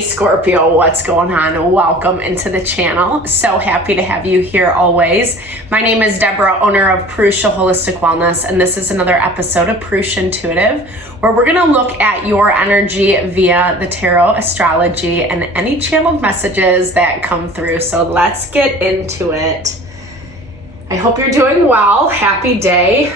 Hey Scorpio, what's going on? Welcome into the channel. So happy to have you here always. My name is Deborah, owner of Purusha Holistic Wellness, and this is another episode of Purusha Intuitive, where we're going to look at your energy via the tarot, astrology, and any channeled messages that come through. So let's get into it. I hope you're doing well. Happy day.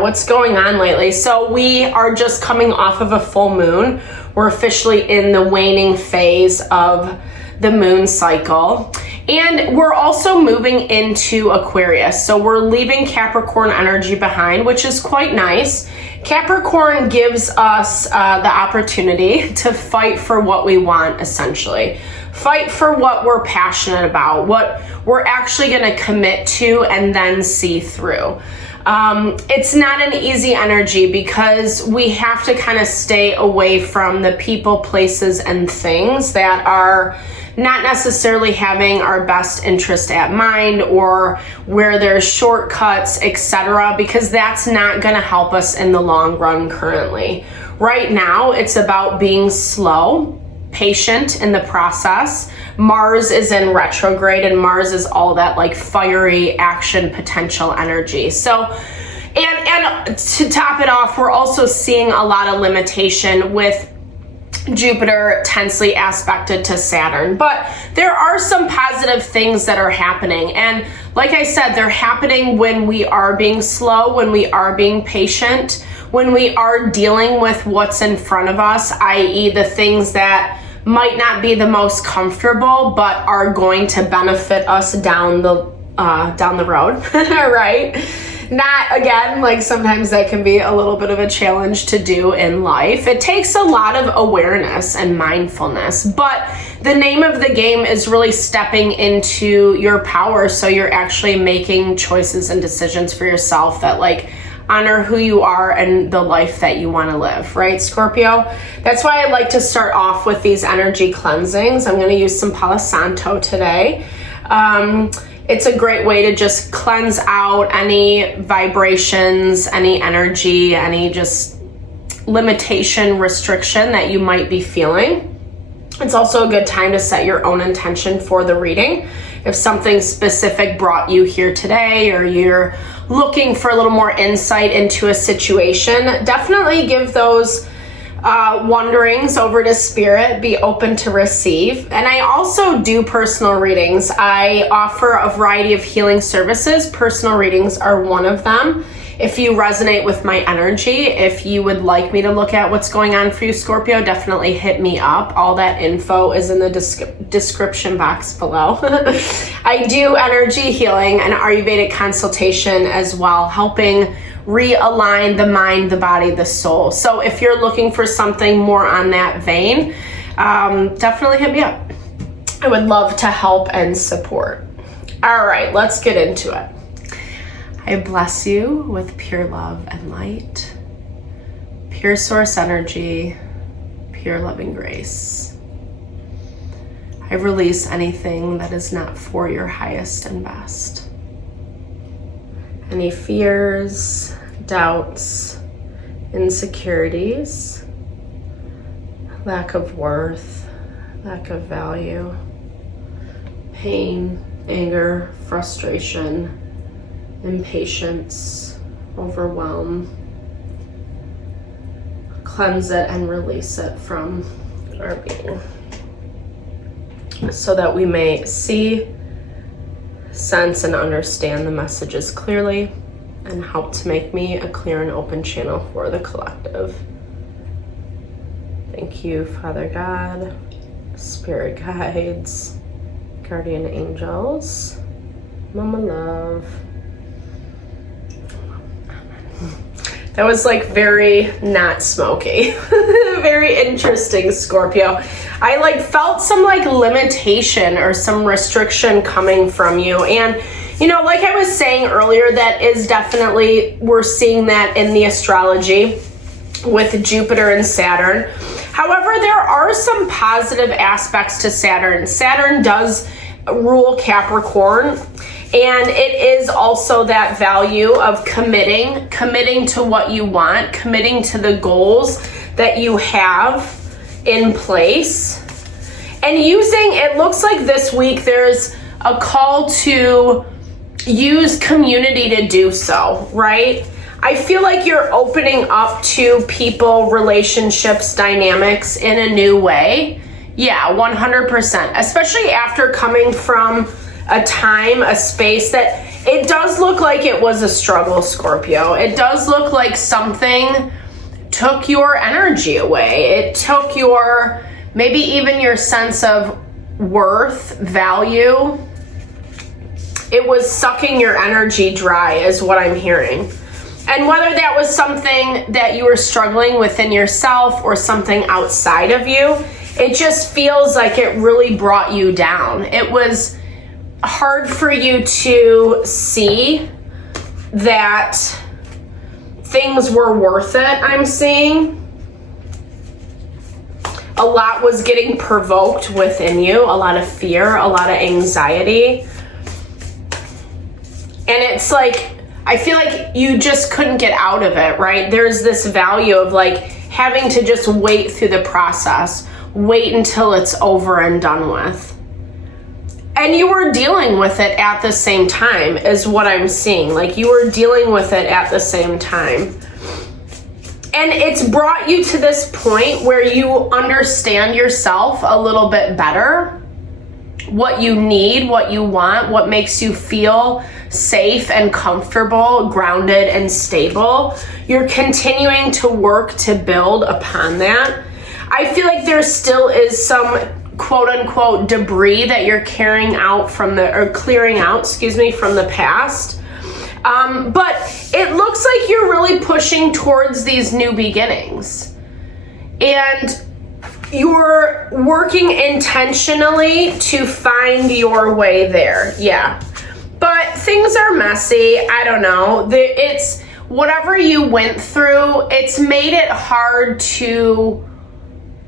What's going on lately? So we are just coming off of a full moon. We're officially in the waning phase of the moon cycle. And we're also moving into Aquarius. So we're leaving Capricorn energy behind, which is quite nice. Capricorn gives us the opportunity to fight for what we want, essentially. Fight for what we're passionate about, what we're actually going to commit to and then see through. It's not an easy energy because we have to kind of stay away from the people, places, and things that are not necessarily having our best interest at mind, or where there's shortcuts, etc., because that's not going to help us in the long run currently. Right now, it's about being slow, patient in the process. Mars is in retrograde, and Mars is all that like fiery action potential energy. So, and to top it off, we're also seeing a lot of limitation with Jupiter tensely aspected to Saturn. But there are some positive things that are happening. And like I said, they're happening when we are being slow, when we are being patient, when we are dealing with what's in front of us, i.e. the things that might not be the most comfortable, but are going to benefit us down the road, right? Not, again, like sometimes that can be a little bit of a challenge to do in life. It takes a lot of awareness and mindfulness, but the name of the game is really stepping into your power, so you're actually making choices and decisions for yourself that like honor who you are and the life that you want to live, right, Scorpio? That's why I like to start off with these energy cleansings. I'm going to use some Palo Santo today. It's a great way to just cleanse out any vibrations, any energy, any just limitation, restriction that you might be feeling. It's also a good time to set your own intention for the reading. If something specific brought you here today, or you're looking for a little more insight into a situation, definitely give those wanderings over to Spirit. Be open to receive. And I also do personal readings. I offer a variety of healing services. Personal readings are one of them. If you resonate with my energy, if you would like me to look at what's going on for you, Scorpio, definitely hit me up. All that info is in the description box below. I do energy healing and Ayurvedic consultation as well, helping realign the mind, the body, the soul. So if you're looking for something more on that vein, definitely hit me up. I would love to help and support. All right, let's get into it. I bless you with pure love and light, pure source energy, pure loving grace. I release anything that is not for your highest and best. Any fears, doubts, insecurities, lack of worth, lack of value, pain, anger, frustration, impatience, overwhelm, cleanse it and release it from our being, so that we may see, sense, and understand the messages clearly, and help to make me a clear and open channel for the collective. Thank you, Father God, Spirit guides, guardian angels, Mama Love. That was like very not smoky. Very interesting, Scorpio. I like felt some like limitation or some restriction coming from you. And you know, like I was saying earlier, that is definitely, we're seeing that in the astrology with Jupiter and Saturn. However, there are some positive aspects to Saturn. Saturn does rule Capricorn, and it is also that value of committing to what you want, committing to the goals that you have, in place. And it looks like this week there's a call to use community to do so, right? I feel like you're opening up to people, relationships, dynamics in a new way. Yeah, 100%. Especially after coming from a time, a space that it does look like it was a struggle, Scorpio. It does look like something took your energy away. It took your, maybe even your sense of worth, value. It was sucking your energy dry is what I'm hearing. And whether that was something that you were struggling within yourself or something outside of you, it just feels like it really brought you down. It was hard for you to see that things were worth it, I'm seeing. A lot was getting provoked within you, a lot of fear, a lot of anxiety. And it's like, I feel like you just couldn't get out of it, right? There's this value of like having to just wait through the process, wait until it's over and done with. And you were dealing with it at the same time is what I'm seeing. Like you were dealing with it at the same time. And it's brought you to this point where you understand yourself a little bit better. What you need, what you want, what makes you feel safe and comfortable, grounded and stable. You're continuing to work to build upon that. I feel like there still is some quote unquote debris that you're clearing out from the past. But it looks like you're really pushing towards these new beginnings. And you're working intentionally to find your way there. Yeah. But things are messy. I don't know. It's whatever you went through, it's made it hard to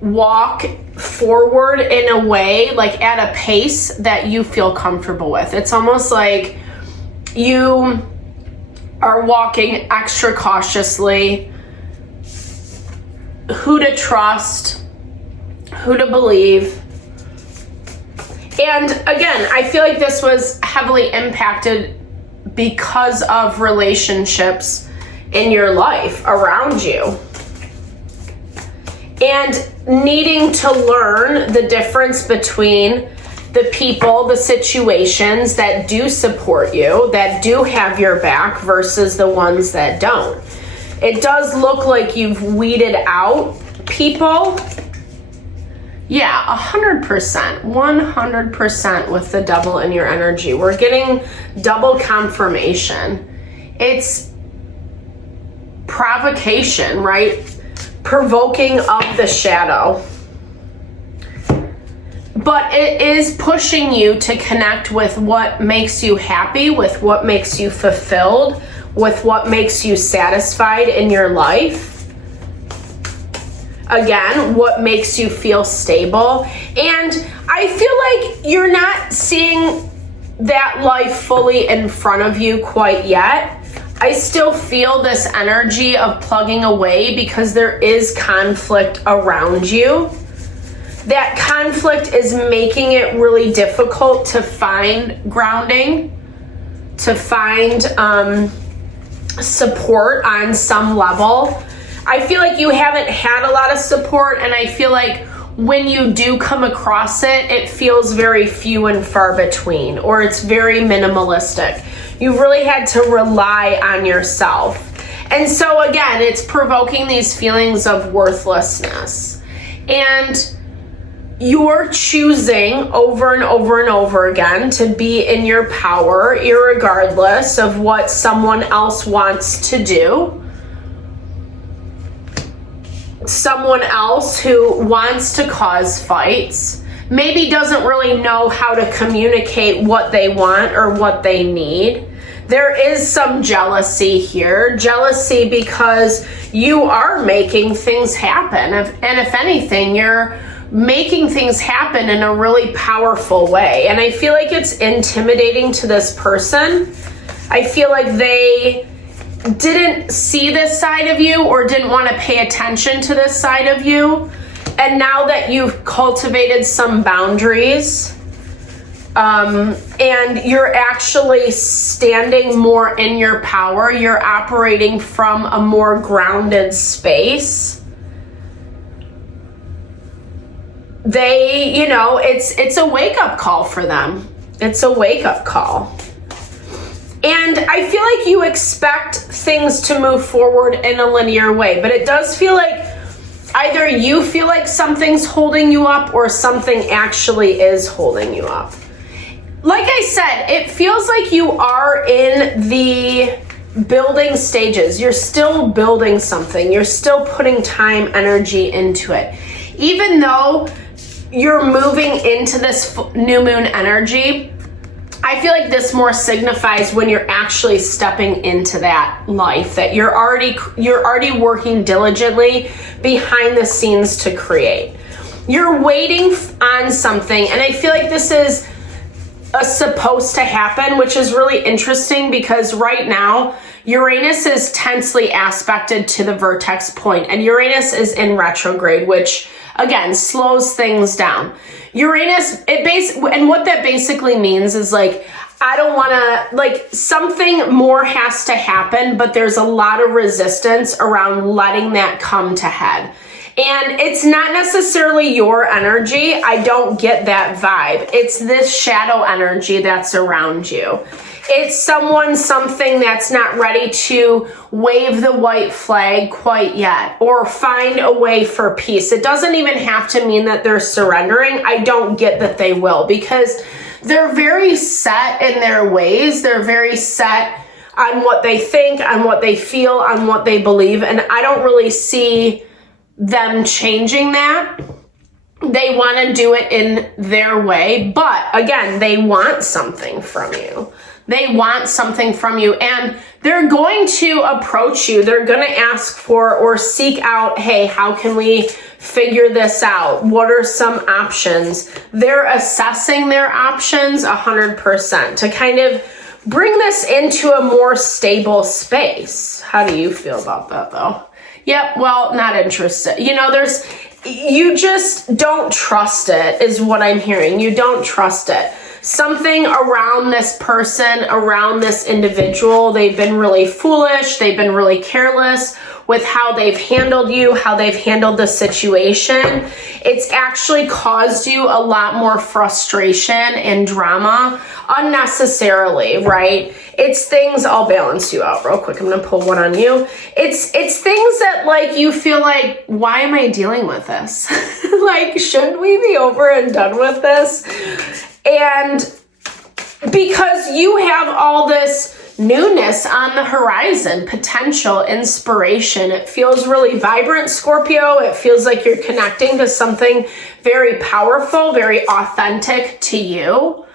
walk forward in a way, like at a pace that you feel comfortable with. It's almost like you are walking extra cautiously. Who to trust, who to believe. And again, I feel like this was heavily impacted because of relationships in your life around you. And needing to learn the difference between the people, the situations that do support you, that do have your back versus the ones that don't. It does look like you've weeded out people. Yeah, 100%, 100% with the Devil in your energy. We're getting double confirmation. It's provocation, right? Provoking of the shadow. But it is pushing you to connect with what makes you happy, with what makes you fulfilled, with what makes you satisfied in your life. Again, what makes you feel stable. And I feel like you're not seeing that life fully in front of you quite yet. I still feel this energy of plugging away because there is conflict around you. That conflict is making it really difficult to find grounding, to find support on some level. I feel like you haven't had a lot of support, and I feel like when you do come across it, it feels very few and far between, or it's very minimalistic. You've really had to rely on yourself. And so again, it's provoking these feelings of worthlessness. And you're choosing over and over and over again to be in your power, irregardless of what someone else wants to do. Someone else who wants to cause fights, maybe doesn't really know how to communicate what they want or what they need. There is some jealousy here. Jealousy because you are making things happen. And if anything, you're making things happen in a really powerful way. And I feel like it's intimidating to this person. I feel like they didn't see this side of you or didn't want to pay attention to this side of you. And now that you've cultivated some boundaries, and you're actually standing more in your power, you're operating from a more grounded space. They, you know, it's a wake-up call for them. It's a wake-up call. And I feel like you expect things to move forward in a linear way, but it does feel like either you feel like something's holding you up or something actually is holding you up. Like I said, it feels like you are in the building stages. You're still building something. You're still putting time, energy into it. Even though you're moving into this new moon energy, I feel like this more signifies when you're actually stepping into that life, that you're already working diligently behind the scenes to create. You're waiting on something, and I feel like this is supposed to happen, which is really interesting because right now Uranus is tensely aspected to the vertex point, and Uranus is in retrograde, which again slows things down. Uranus, and what that basically means is like, I don't want to, like, something more has to happen, but there's a lot of resistance around letting that come to head. And it's not necessarily your energy. I don't get that vibe. It's this shadow energy that's around you. It's something that's not ready to wave the white flag quite yet or find a way for peace. It doesn't even have to mean that they're surrendering. I don't get that they will, because they're very set in their ways. They're very set on what they think, on what they feel, on what they believe. And I don't really see them changing that. They want to do it in their way. But again, they want something from you. They want something from you, and they're going to approach you. They're going to ask for or seek out, hey, how can we figure this out? What are some options? They're assessing their options 100% to kind of bring this into a more stable space. How do you feel about that, though? Yep, well, not interested. You know, you just don't trust it, is what I'm hearing. You don't trust it. Something around this person, around this individual, they've been really foolish, they've been really careless with how they've handled you, how they've handled the situation. It's actually caused you a lot more frustration and drama unnecessarily, right? It's things, I'll balance you out real quick. I'm gonna pull one on you. It's things that like you feel like, why am I dealing with this? Like, shouldn't we be over and done with this? And because you have all this newness on the horizon, potential, inspiration, it feels really vibrant, Scorpio. It feels like you're connecting to something very powerful, very authentic to you.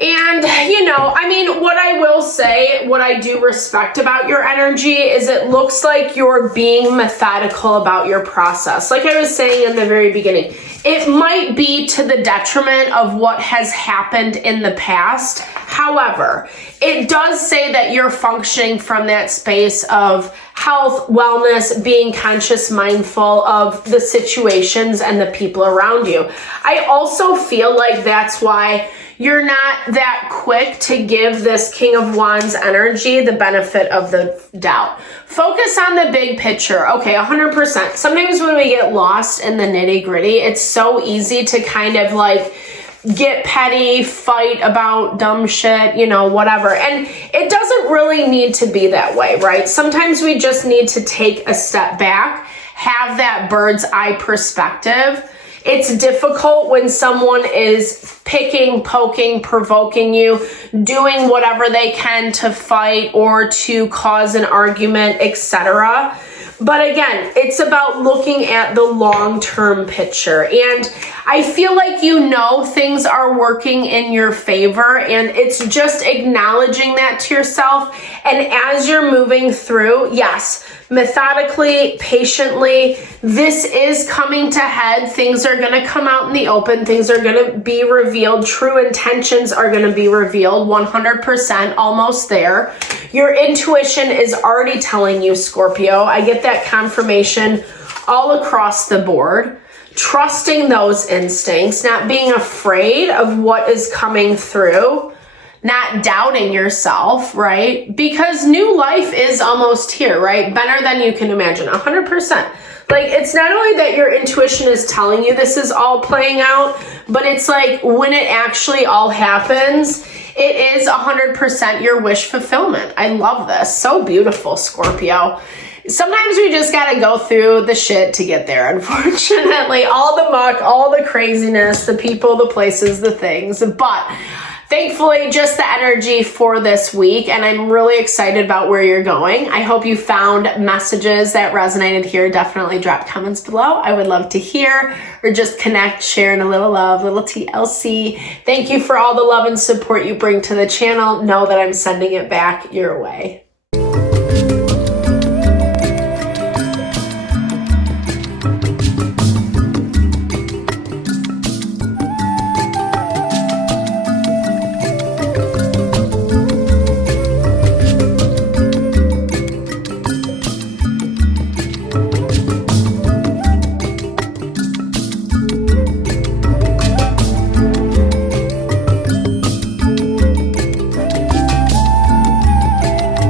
And, you know, I mean, what I will say, what I do respect about your energy is it looks like you're being methodical about your process. Like I was saying in the very beginning, it might be to the detriment of what has happened in the past. However, it does say that you're functioning from that space of health, wellness, being conscious, mindful of the situations and the people around you. I also feel like that's why you're not that quick to give this King of Wands energy the benefit of the doubt. Focus on the big picture. Okay, 100%. Sometimes when we get lost in the nitty gritty, it's so easy to kind of like get petty, fight about dumb shit, you know, whatever. And it doesn't really need to be that way, right? Sometimes we just need to take a step back, have that bird's eye perspective. It's difficult when someone is picking, poking, provoking you, doing whatever they can to fight or to cause an argument, etc. But again, it's about looking at the long-term picture. And I feel like you know things are working in your favor, and it's just acknowledging that to yourself. And as you're moving through, yes, methodically, patiently, this is coming to head. Things are going to come out in the open. Things are going to be revealed. True intentions are going to be revealed. 100%, almost there. Your intuition is already telling you, Scorpio. I get that confirmation all across the board. Trusting those instincts, not being afraid of what is coming through, not doubting yourself, right? Because new life is almost here, right? Better than you can imagine, 100%. Like, it's not only that your intuition is telling you this is all playing out, but it's like when it actually all happens, it is 100% your wish fulfillment. I love this. So beautiful, Scorpio. Sometimes we just got to go through the shit to get there, unfortunately. All the muck, all the craziness, the people, the places, the things. But thankfully, just the energy for this week, and I'm really excited about where you're going. I hope you found messages that resonated here. Definitely drop comments below. I would love to hear, or just connect, sharing a little love, little TLC. Thank you for all the love and support you bring to the channel. Know that I'm sending it back your way.